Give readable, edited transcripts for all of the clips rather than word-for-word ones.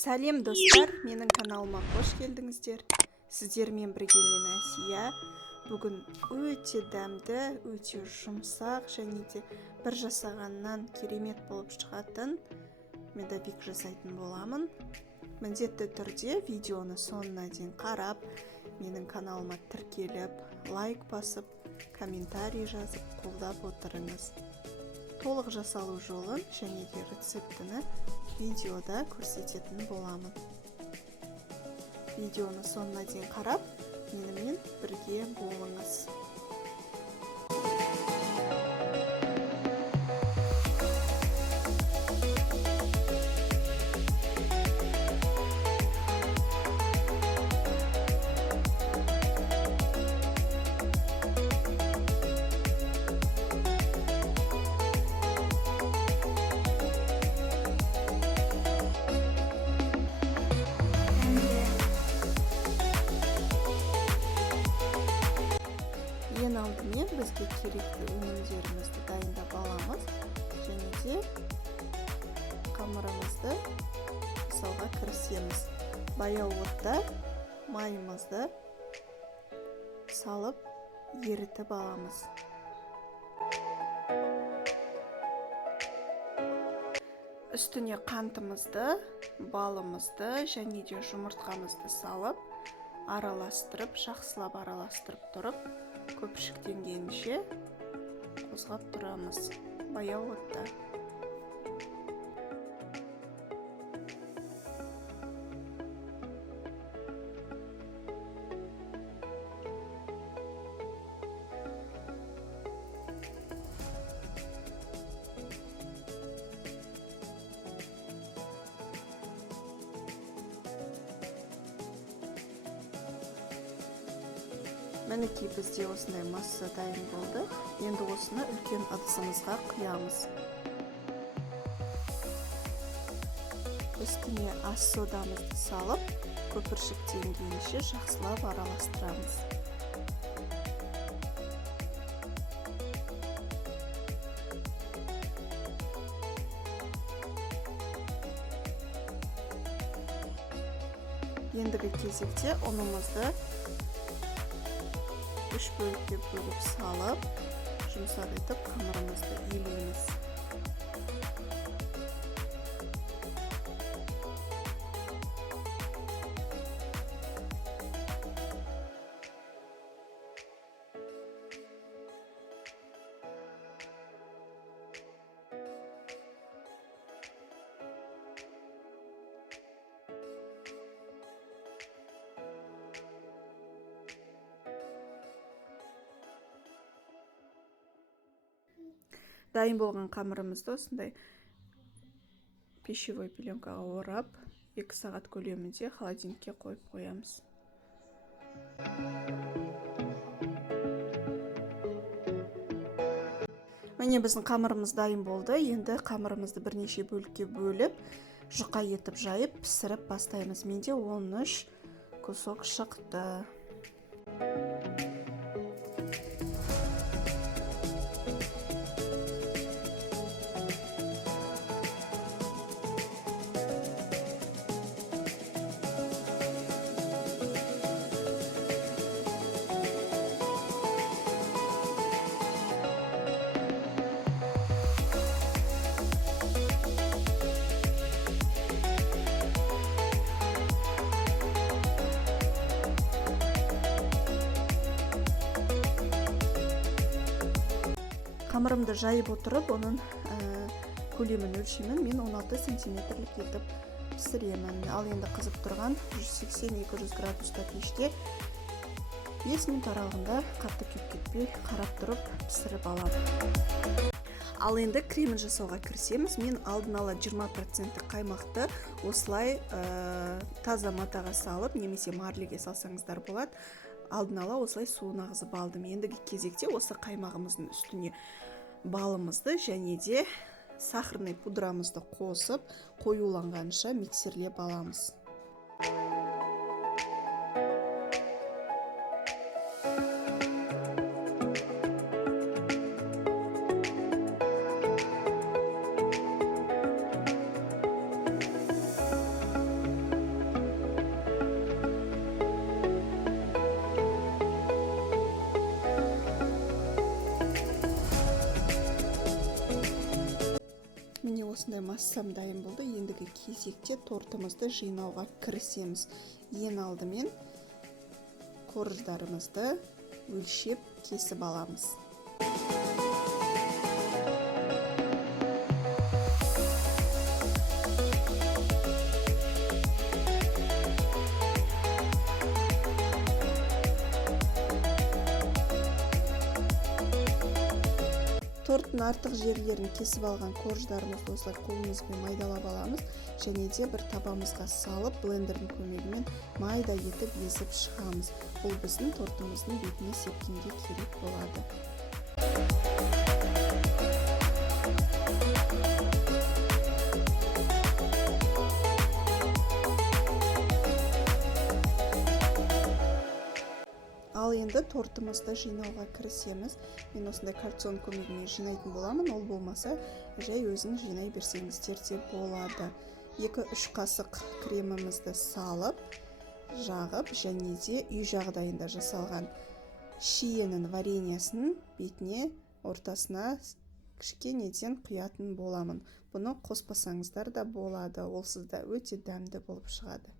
Сәлем достар, менің каналыма қош келдіңіздер. Сіздермен бірге мен Әсия. Бүгін өте дәмді, өте жұмсақ және де бір жасағаннан керемет болып шығатын медовик жасайтын боламын. Міндетті түрде видеоны соңына дейін қарап, менің каналыма тіркеліп, лайк басып, комментарий жазып, қолдап отырыңыз. Толық жасалу жолын және де рецептіні видеода көрсететін боламын. Видеоны соңына дейін қарап, менімен бірге болыңыз. Ең алдымен бізге керекті өнімдерімізді дайындап аламыз және де қамырымызды жасауға кірісеміз. Баяу отта майымызды салып ерітіп аламыз. Үстіне қантымызды, балымызды және де жұмыртқамызды салып, жақсылап араластырып тұрып, көпіршіктенгенше қозғап тұрамыз баяу отта. Мінекей бізде осындай масса дайын болды. Енді осыны үлкен ыдысымызға құямыз. Үстіне ас содамызды салып, көпіршіктенгенше жақсылап араластырамыз. Ендігі кезекте ұнымызды 3 бөлікке бөліп салып, жұмсақ етіп қамырымызды илейміз. Дайын болған қамырымызды осындай пищевой пленкаға орап, 2 сағат көлемінде холодильникке қойып қоямыз. Міне біздің қамырымыз дайын болды. Енді қамырымызды бірнеше бөлікке бөліп, жұқа етіп жайып, пісіріп бастаймыз. Менде 13 кусок шықты. Қамырымды жайып отырып, оның көлемін өлшемін мен 16 сантиметрлік етіп пісіремін. Ал енді қызып тұрған 180-200 градуста пеште 5 минут аралығында қатты күйіп кетпей қарап тұрып пісіріп аламын. Ал енді кремін жасауға кірісеміз. Мен алдын ала 20% қаймақты осылай таза матаға салып, немесе марлеге салсаңыздар болады. Алдын ала осылай суын ағызып алдым. Ендігі кезекте осы қаймағымыздың үстіне балымызды және де сахарный пудрамызды қосып, қоюланғанша миксерлеп аламыз. массам дайын болды. Ендігі кезекте тортымызды жинауға кірісеміз. Ең алдымен қорждарымызды өлшеп кесіп аламыз. Торттың артық жерлерін кесіп алған қорждарымызды осылай қолымызбен майдалап аламыз, және де бір табамызға салып блендердің көмегімен майда етіп езіп шығамыз. Бұл біздің тортымыздың бетіне сепкенге керек болады. Ал енді тортымызды жинауға кірісеміз. Мен осындай кальцион көмегімен жинайтын боламын, ол болмаса жай өзің жинай берсеңіздер де болады. 2-3 қасық кремімізді салып, жағып, және де үй жағдайында жасалған шиенің вареньясын бетіне ортасына кішкенеден құятын боламын. Бұны қоспасаңыздар да болады, ол сізде өте дәмді болып шығады.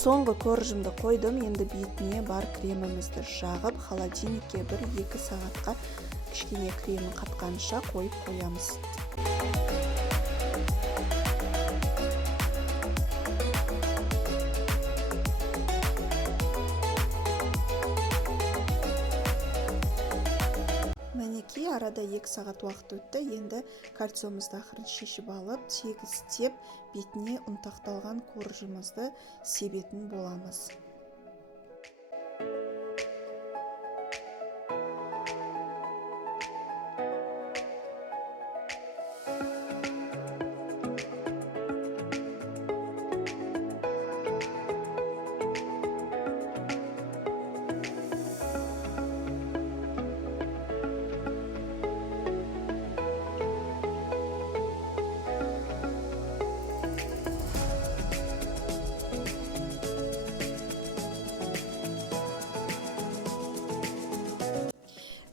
Соңғы қоржымды қойдым, енді бетіне бар кремімізді жағып, холодильникке 1-2 сағатқа кішкене кремін қатқанша қойып қоямыз. Мінекей, арада 2 сағат уақыт өтті. Енді кальциумызды ақырын шешіп алып, тегістеп, бетіне ұнтақталған қоржымызды себетін боламыз.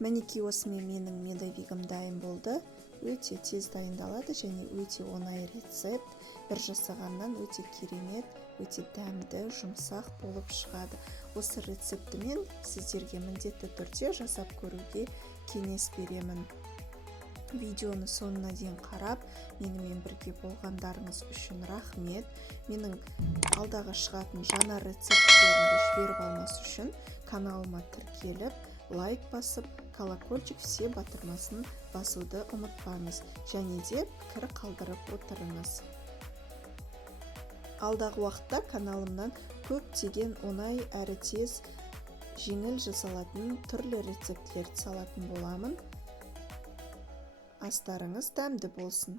Мінекей осымен менің медовигім дайын болды. Өте тез дайындалады және өте оңай рецепт. Бір жасағаннан өте керемет, өте дәмді, жұмсақ болып шығады. Осы рецепті мен сіздерге міндетті түрде жасап көруге кеңес беремін. Видеоны соңына дейін қарап, менімен бірге болғандарыңыз үшін рахмет. Менің алдағы шығатын жаңа рецепттерімді жіберіп алмас үшін каналыма тіркеліп, лайк басып, колокольчик все батырмасын басуды ұмытпаңыз, және де пікір қалдырып отырыңыз. Алдағы уақытта каналымнан көптеген оңай әрі тез жеңіл жасалатын түрлі рецептлерді салатын боламын. Астарыңыз дәмді болсын.